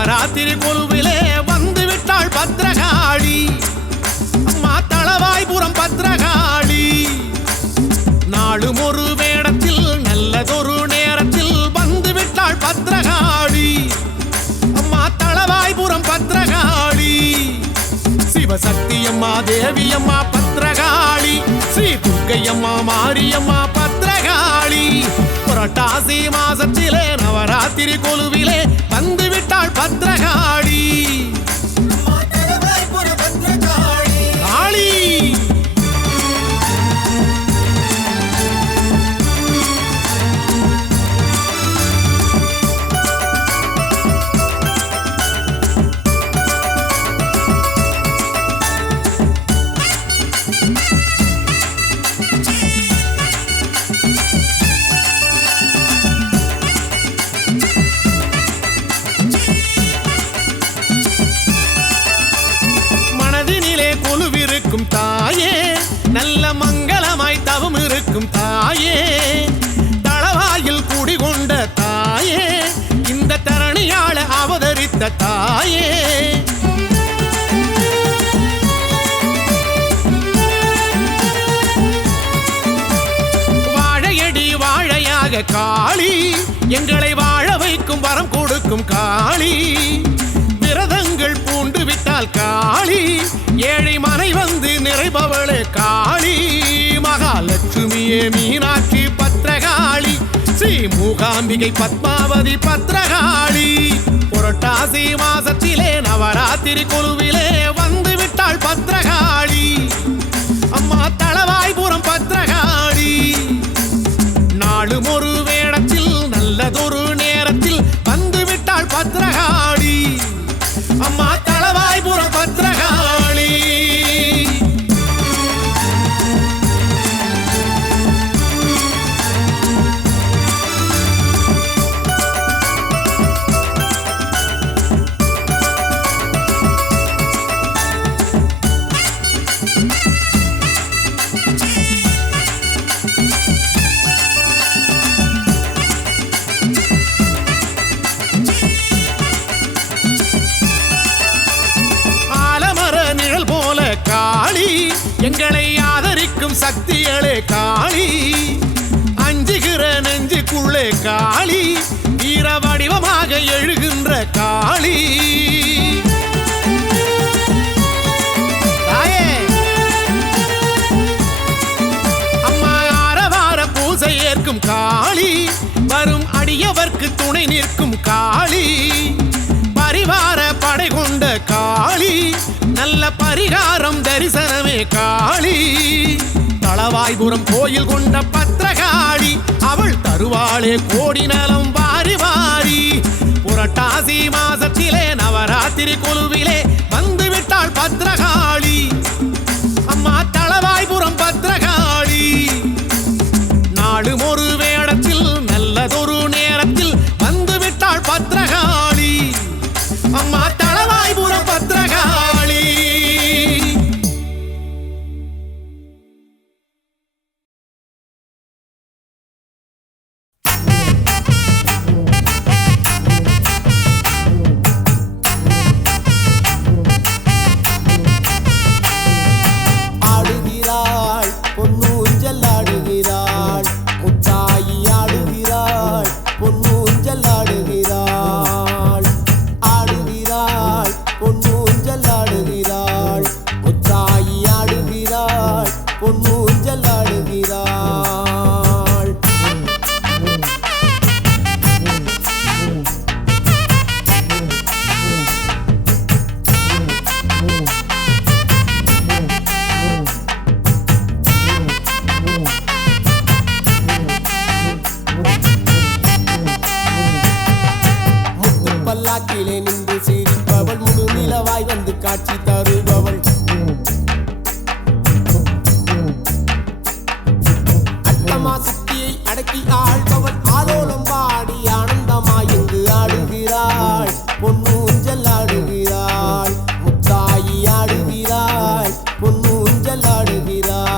நவராத்திரி கொலுவிலே வந்து விட்டாள் பத்ரகாளி. அம்மா தளவாய்புரம் பத்ரகாளி. நாளும் ஒரு வேடத்தில் நல்லதொரு நேரத்தில் வந்து விட்டாள் பத்ரகாளி. அம்மா தளவாய்புரம் பத்ரகாளி. சிவசக்தியம்மா தேவியம்மா பத்ரகாளி. ஸ்ரீ துர்க்கையம்மா மாரியம்மா பத்ரகாளி. புரட்டாசி மாசத்திலே நவராத்திரி கொலுவிலே வந்து விட்டாள் பத்ரகாளி. காளி தாயே நல்ல மங்களமாய் தவம் இருக்கும் தாயே. தளவாயில் குடிகொண்ட தாயே இந்த தரணியாள அவதரித்த தாயே. வாழையடி வாழையாக காளி எங்களை வாழ வைக்கும் வரம் கொடுக்கும் காளி. விரதங்கள் பூண்டு விட்டால் காளி ஏழை மனை வந்து நிறைபவளே காளி. மகாலட்சுமியே மீனாட்சி பத்ரகாளி. ஸ்ரீ மூகாம்பிகை பத்மாவதி பத்ரகாளி. புரட்டாசி மாசத்திலே நவராத்திரி கொலுவிலே வந்து விட்டாள் பத்ரகாளி. அம்மா தளவாய்புரம் பத்ரகாளி. நாளும் ஒரு வேடத்தில் நல்லதொரு நேரத்தில் வந்து விட்டாள் பத்ரகாளி. அம்மா தளவாய்புரம் பத்ரகாளி. எங்களை ஆதரிக்கும் சக்திகளே காளி. அஞ்சுகிற நெஞ்சுக்குள்ளே காளி. வீர வடிவமாக எழுகின்ற காளி. அம்மா ஆரவார பூசை ஏற்கும் காளி. வரும் அடியவர்க்கு துணை நிற்கும் காளி. பரிவார படை கொண்ட காளி. நல்ல பரிகாரம் தரிசனமே காளி. தளவாய்புரம் கோயில் கொண்ட பத்ரகாளி. அவள் தருவாளே கோடி நலம் வாரி வாரி. புரட்டாசி மாசத்திலே நவராத்திரி கொலுவிலே வந்து விட்டாள் பத்ரகாளி. அம்மா தளவாய்புரம் பத்ரகாளி. நாளும் ஒரு வேடத்தில் நல்லதொரு நேரத்தில் வந்து விட்டாள் பத்ரகாளி. அம்மா தளவாய்புரம் பத்ரகாளி. ஆடுகிறாள் பொன்னூஞ்சல் ஆடுகிறாள். முத்தாயி ஆடுகிறாள் பொன்னூஞ்சல் ஆடுகிறாள். ஆடுகிறாள் பொன்னூஞ்சல் ஆடுகிறாள். முத்தாயி ஆடுகிறாள் பொன்னூஞ்சல் ஆடுகிறாள். பல்லாக்கிலே நின்று சிரிப்பவள். முழு நிலவாய் வந்து காட்சி தருபவள். அட்டமா சக்தியை அடக்கி ஆள்பவள். ஆலோலம் பாடி ஆனந்தமாய் இங்கு ஆடுகிறாள் பொன்னூஞ்சல் ஆடுகிறாள். முத்தாயி ஆடுகிறாள் பொன்னூஞ்சல் ஆடுகிறாள்.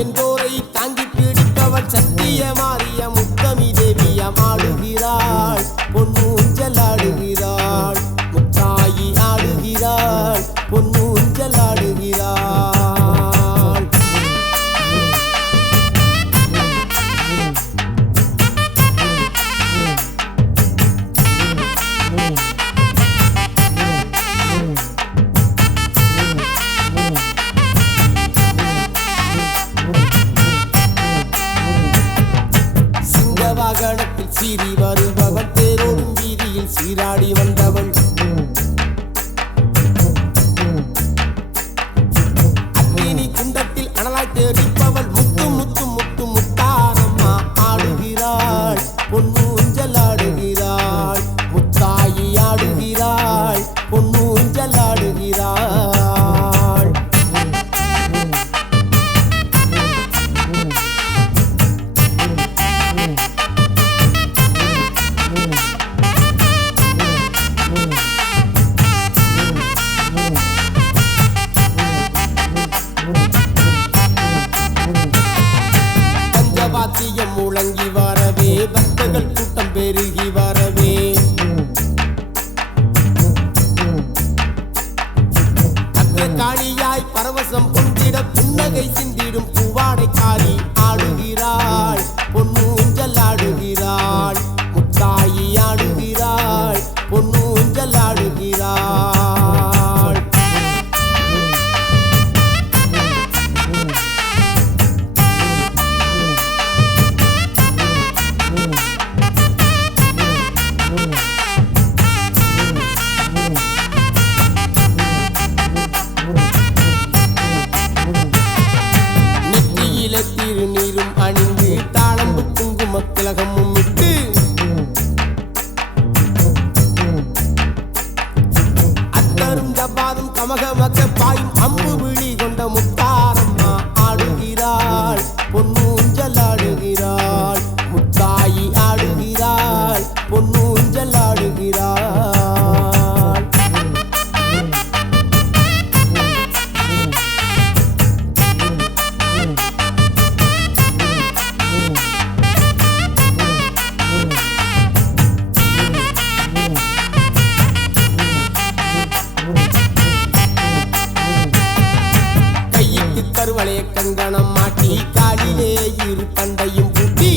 என்போரை தாங்கி பிடிப்பவள் சத்திய மாறிய முத்தமி தேவியம் ஆடுகிறாள் பொன்னூஞ்சல் ஆடுகிறாள் முத்தாயி ஆடுகிறாள் பொன்னூஞ்சல் ஆடுகிறாள் வாகனத்தில் சீறி வருபவள் தேரோடும் வீதியில் சீராடி வந்தவள் அக்னி குண்டத்தில் அனலாய் தெரிப்பவள் முத்து முத்து முத்து முத்தாரம்மா ஆடுகிறாள் பொன்னூஞ்சல் ஆடுகிறாள் முத்தாயி ஆடுகிறாள் பொன்னூஞ்சல் ஆடுகிறாள் பஞ்சவாத்தியம் முழங்கி வரவே பக்தர்கள் கூட்டம் பெருகி வரவே காளியாய் பரவசம் கொண்டிட புன்னகை சிந்திடும் பூவாடை காளி ஆடுகிறாள் பொன்னூஞ்சல் ஆடுகிறாள் முத்தாயி ஆடுகிறாள் பொன்னூஞ்சல் ஆடுகிறாள் திருநீரும் அணிந்து தாளம்பு குங்கும திலகமும் விட்டு அத்தரும் ஜபாதும் கமகமக்க பாயும் அம்பு விழி கொண்ட முத்தாரம்மா ஆடுகிறாள் பொன்னூஞ்சல் ஆடுகிறாள் முத்தாயி ஆடுகிறாள் பொன்னூஞ்சல் ஆடுகிறாள் கருவளைய கங்கணம் மாட்டி காலிலே இரு தண்டையும் பூட்டி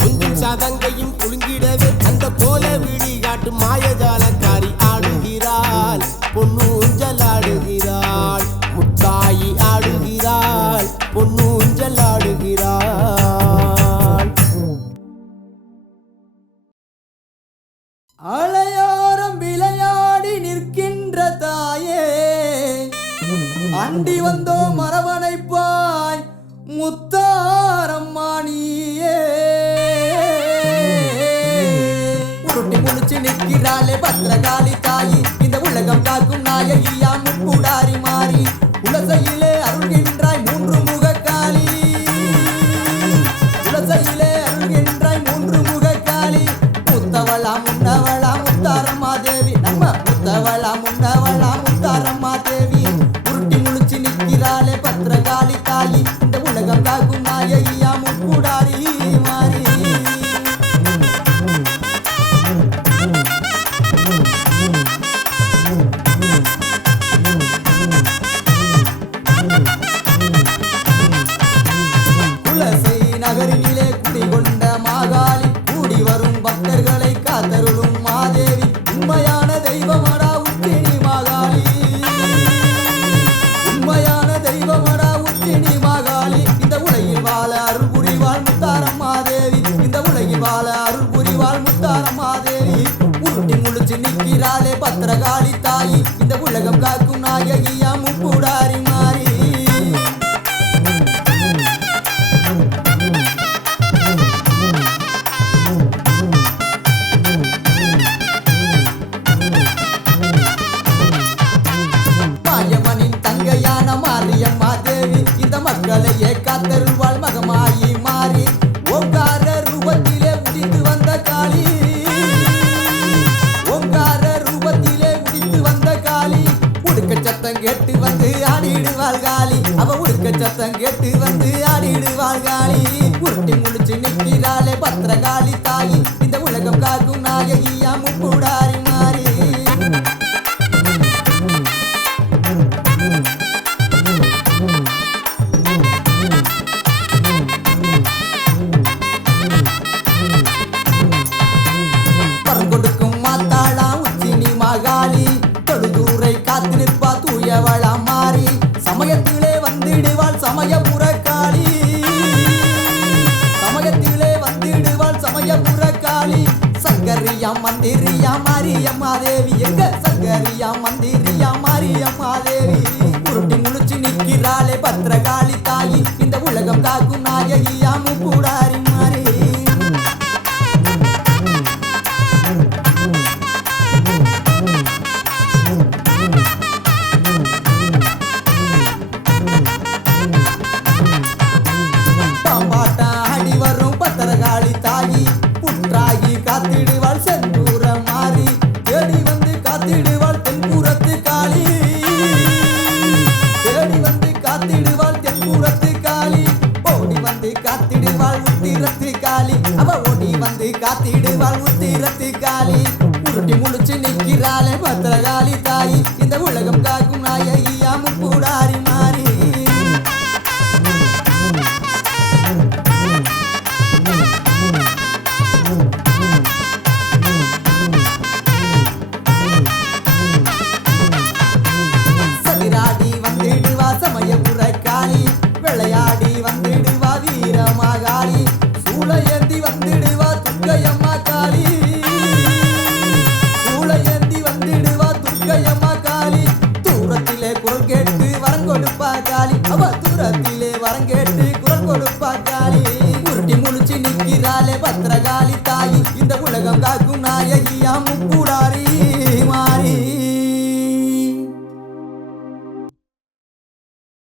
கொஞ்சம் சதங்கையும் குலுங்கிடவே அந்த கோல விழி காட்டு மாயஜாலக்காரி ஆடுகிறாள் பொன்னூஞ்சல் ஆடுகிறாள் முத்தாயி ஆடுகிறாள் பொன்னூஞ்சல் ஆடுகிறாள் அலையோரம் விளையாடி நிற்கின்ற தாயே அண்டி வந்தோ மரவணைப்பாய் முத்தாரம்மானியே உருட்டி முடிச்சு நிற்கிறாளே பத்திரகாளி தாயி இந்த உலகம் காக்கும் நாயகியா முக்கூடாரி மாறி உலசையிலே அருள்கின்றாய் மூன்று முகக்காளி உலசையிலே அருள்கின்றாய் மூன்று முகக்காளி முத்தவளா முன்னவளா முத்தாரம்மா தேவி நம்ம முத்தவளா முன்னவளா முத்தாரம்மா தேவி உருட்டி முழிச்சு நிற்கிறாளே பத்திரகாளி தாயி இந்த உலகம் காக்கும் நாயகியா முக்கூடாரி மாறி குலசை நகரினிலே குடிகொண்ட மாகாளி கூடி வரும் பக்தர்களை காத்தருளும் மாதேவி உண்மையான தெய்வமடா உத்தினி மாகாளி உண்மையான தெய்வமடா உத்தினி மாகாளி இந்த உலகில் வாழ அருள் புரிவாள் முத்தாரம்மா தேவி இந்த உலகில் வாழ அருள் புரிவாள் முத்தாரம்மா தேவி உருட்டி முழிச்சு நிற்கிறாளே பத்திரகாளி தாயி இந்த உலகம் காக்கும் நாயகியா முக்கூடாரி மாறி மாயவனின் தங்கையான மாரியம்மா தேவி இந்த மக்களையே காத்தருள்வாள் மகமாயி மாறி ஓங்கார ரூபத்திலே உதித்து வந்த காளி ஓங்கார ரூபத்திலே உதித்து வந்த காளி உடுக்க சத்தம் சத்தம் கேட்டு வந்து ஆடிடுவாள் காளி அவ உடுக்க சத்தம் கேட்டு வந்து ஆடிடுவாள் காளி உருட்டி முடிச்சு நிற்கிறாளே பத்திரகாளி தாயி இந்த உலகம் காக்கும் நாயகியா முப்புடாரி மாறி கொடுக்கும் மாத்தாளா உச்சினி மகாளி தொழுதூரை காத்து நிற்பா தூயவளா மாறி சமயத்திலே வந்திடுவாள் சமயபுர காளி சமயத்திலே வந்திடுவாள் சமயபுர காளி சங்கரியா மந்திரியா மாரியம்மா தேவி எங்க சங்கரியா மந்திரியா மாரியம்மா தேவி உருட்டி முழிச்சு நிற்கிறாளே பத்திரகாளி தாயி இந்த உலகம் காக்கும் நாயகியா முப்புடாரி மாறி பத்திரகாளி தாயி புற்றாகி காத்திடுவாள் செந்தூர மாறி தேடி வந்து காத்திடுவாள் தென்புறத்து காளி தேடி வந்து காத்திடுவாள் தென்புறத்து காளி ஓடி வந்து காத்திடுவாள் உத்திரத்து காளி அவ ஓடி வந்து காத்திடுவாள் உத்திரத்து காளி உருட்டி முழிச்சு நிற்கிறாளே பத்திரகாளி தாயி இந்த உலகம் காக்கும் நாயகியா முப்புடாரி மாறி சதிராடி வந்திடுவா சமயபுர காளி விளையாடி வந்திடுவா வீரமாகாளி சூளையேந்தி வந்திடுவா துர்க்கையம்மா காளி சூளையேந்தி வந்திடுவா துர்க்கையம்மா காளி தூரத்திலே குரல் கேட்டு வரம் கொடுப்பா காளி அவ தூரத்திலே வரம் கேட்டு குரல் கொடுப்பா காளி உருட்டி முழிச்சு நிற்கிறாளே பத்திரகாளி